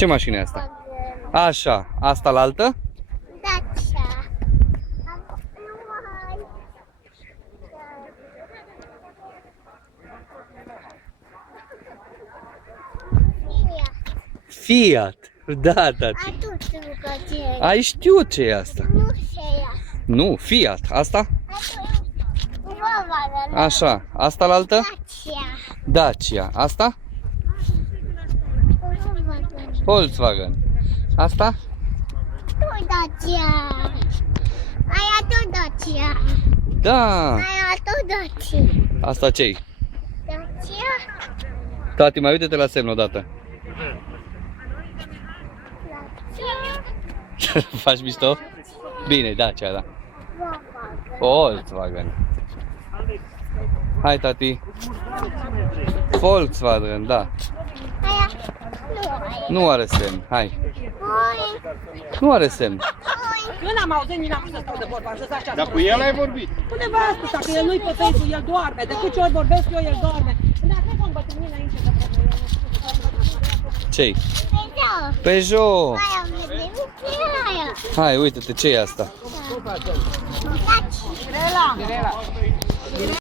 Ce mașină e asta? Așa, asta la altă? Dacia. Fiat. Da, tati. Ai știut ce e asta? Nu se ia. Nu, Fiat. Asta? Volkswagen. Așa, asta la altă? Dacia. Dacia. Asta? Volkswagen. Volkswagen. Asta? Tu Dacia. Aia tu Dacia. Da. Aia tu Dacia. Asta ce-i? Dacia. Tati, mai uite-te la semn odată. Dacia. Faci mișto? Bine, Dacia, da. Volkswagen. Volkswagen. Hai, tati. Volkswagen, da. Aia nu Nu are semn. Hai. Oi. Nu are semn. Eu n-am auzit, nici n-am vrut să stau de vorba, am zis așa. Dar cu el ai vorbit. Cu nevastă, că el nu-i pe Facebook, el doarme. De câte ori vorbesc eu, el doarme. Dar cred că un bătrânin aici să Ce-i? Peugeot. Peugeot. Aia vedem ce e aia. Hai, uite-te, ce e asta? Dacia. Mirela!